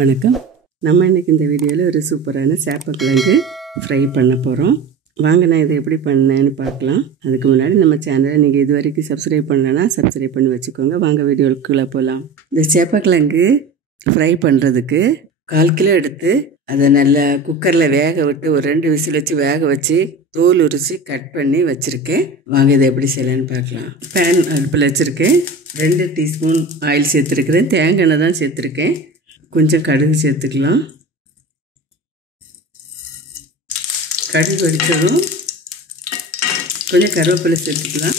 வணக்கம். நம்ம இன்றைக்கி இந்த வீடியோவில் ஒரு சூப்பரான சேப்பக்கிழங்கு ஃப்ரை பண்ண போகிறோம். வாங்க நான் இதை எப்படி பண்ணேன்னு பார்க்கலாம். அதுக்கு முன்னாடி நம்ம சேனலை நீங்கள் இது வரைக்கும் சப்ஸ்கிரைப் பண்ணலன்னா சப்ஸ்கிரைப் பண்ணி வச்சுக்கோங்க. வாங்க வீடியோக்குள்ளே போகலாம். இந்த சேப்பக்கிழங்கு ஃப்ரை பண்ணுறதுக்கு 1/4 கிலோ எடுத்து அதை நல்லா குக்கரில் வேக விட்டு ஒரு 2 விசில் வச்சு வேக வச்சு தோல் உரித்து கட் பண்ணி வச்சுருக்கேன். வாங்க இதை எப்படி செய்யலான்னு பார்க்கலாம். பேன் அடுப்பில் வச்சுருக்கேன். 2 டீஸ்பூன் ஆயில் சேர்த்துருக்கிறேன். தேங்காய் எண்ணெய் தான் சேர்த்துருக்கேன். கொஞ்சம் கடுகு சேர்த்துக்கலாம். கடுகு வெடித்ததும் கொஞ்சம் கருவேப்பிலை சேர்த்துக்கலாம்.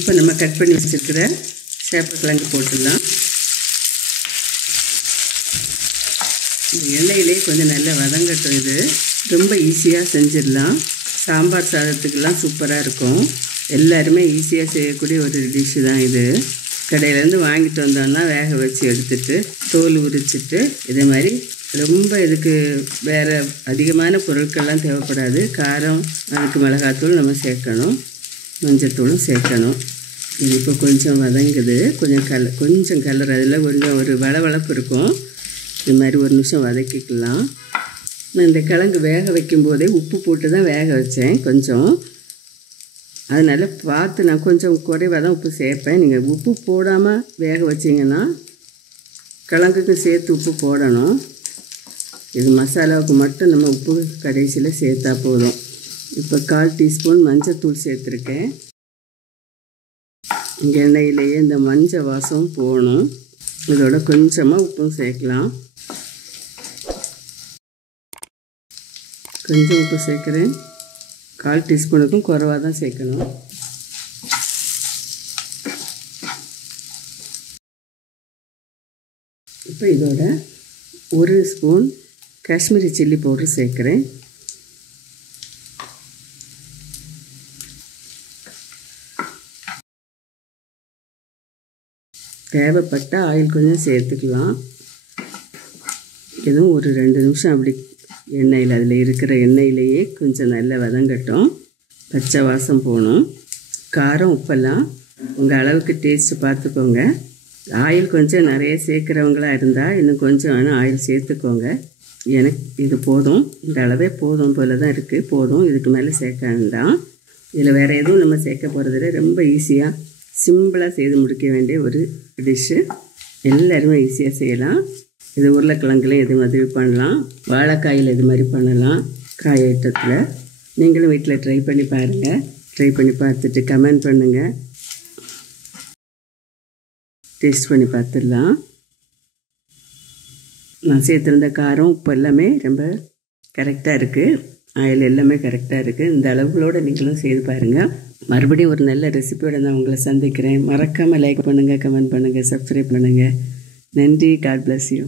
இப்போ நம்ம கட் பண்ணி வச்சுருக்கிற சேப்பக்கிழங்கு போட்டுடலாம். எண்ணெயிலே கொஞ்சம் நல்லா வதங்கட்டும். இது ரொம்ப ஈஸியாக செஞ்சிடலாம். சாம்பார் சாதத்துக்கெல்லாம் சூப்பராக இருக்கும். எல்லாருமே ஈஸியாக செய்யக்கூடிய ஒரு டிஷ்ஷு தான் இது. கடையிலேருந்து வாங்கிட்டு வந்தோன்னா வேக வச்சு எடுத்துட்டு தோல் உரிச்சிட்டு இதே மாதிரி ரொம்ப இதுக்கு வேறு அதிகமான பொருட்கள்லாம் தேவைப்படாது. காரம், அதுக்கு மிளகாத்தூள் நம்ம சேர்க்கணும், மஞ்சத்தூளும் சேர்க்கணும். இது இப்போ கொஞ்சம் வதங்குது. கொஞ்சம் கலர் அதில் கொஞ்சம் ஒரு வளவளப்பு இருக்கும். இது மாதிரி ஒரு நிமிஷம் வதக்கிக்கலாம். நான் இந்த கிழங்கு வேக வைக்கும்போதே உப்பு போட்டு தான் வேக வச்சேன் கொஞ்சம். அதனால் பார்த்து நான் கொஞ்சம் குறைவாக தான் உப்பு சேர்ப்பேன். நீங்கள் உப்பு போடாமல் வேக வச்சிங்கன்னா கிழங்குக்கு சேர்த்து உப்பு போடணும். இது மசாலாவுக்கு மட்டும் நம்ம உப்பு கடைசியில் சேர்த்தா போதும். இப்போ 1/4 டீஸ்பூன் மஞ்சத்தூள் சேர்த்துருக்கேன். இங்கே எண்ணெயிலேயே இந்த மஞ்சள் வாசம் போகணும். இதோட கொஞ்சமாக உப்பும் சேர்க்கலாம். கொஞ்சம் உப்பு சேர்க்குறேன். 1/4 டீஸ்பூனுக்கும் குறைவாக தான் சேர்க்கணும். இப்போ இதோட 1 ஸ்பூன் காஷ்மீரி சில்லி பவுடர் சேர்க்குறேன். தேவைப்பட்ட ஆயில் கொஞ்சம் சேர்த்துக்கலாம். இதுவும் ஒரு 2 நிமிஷம் அப்படி எண்ணெயில் அதில் இருக்கிற எண்ணெயிலேயே கொஞ்சம் நல்லா வதங்கட்டும். பச்சை வாசம் போகணும். காரம், உப்பெல்லாம் உங்கள் அளவுக்கு டேஸ்ட்டு பார்த்துக்கோங்க. ஆயில் கொஞ்சம் நிறைய சேர்க்குறவங்களா இருந்தால் இன்னும் கொஞ்சம் வேணும் ஆயில் சேர்த்துக்கோங்க. எனக்கு இது போதும், இந்த அளவே போதும் போல் தான் இருக்குது. போதும், இதுக்கு மேலே சேர்க்க வேண்டாம். இதில் வேறு எதுவும் நம்ம சேர்க்க போகிறதில்ல. ரொம்ப ஈஸியாக சிம்பிளாக செய்து முடிக்க வேண்டிய ஒரு டிஷ்ஷு. எல்லாருமே ஈஸியாக செய்யலாம். இது உருளைக்கிழங்குலையும் இது மாதிரி பண்ணலாம். வாழைக்காயில் இது மாதிரி பண்ணலாம். காய் ஐட்டத்தில் நீங்களும் வீட்டில் ட்ரை பண்ணி பாருங்கள். ட்ரை பண்ணி பார்த்துட்டு கமெண்ட் பண்ணுங்கள். டேஸ்ட் பண்ணி பார்த்துடலாம். நான் சேர்த்துருந்த காரம், உப்பு எல்லாமே ரொம்ப கரெக்டாக இருக்குது. ஆயில் எல்லாமே கரெக்டாக இருக்குது. இந்த அளவுகளோடு நீங்களும் செய்து பாருங்கள். மறுபடியும் ஒரு நல்ல ரெசிபியோடு நான் உங்களை சந்திக்கிறேன். மறக்காமல் லைக் பண்ணுங்கள், கமெண்ட் பண்ணுங்கள், சப்ஸ்கிரைப் பண்ணுங்கள். நன்றி. God bless you.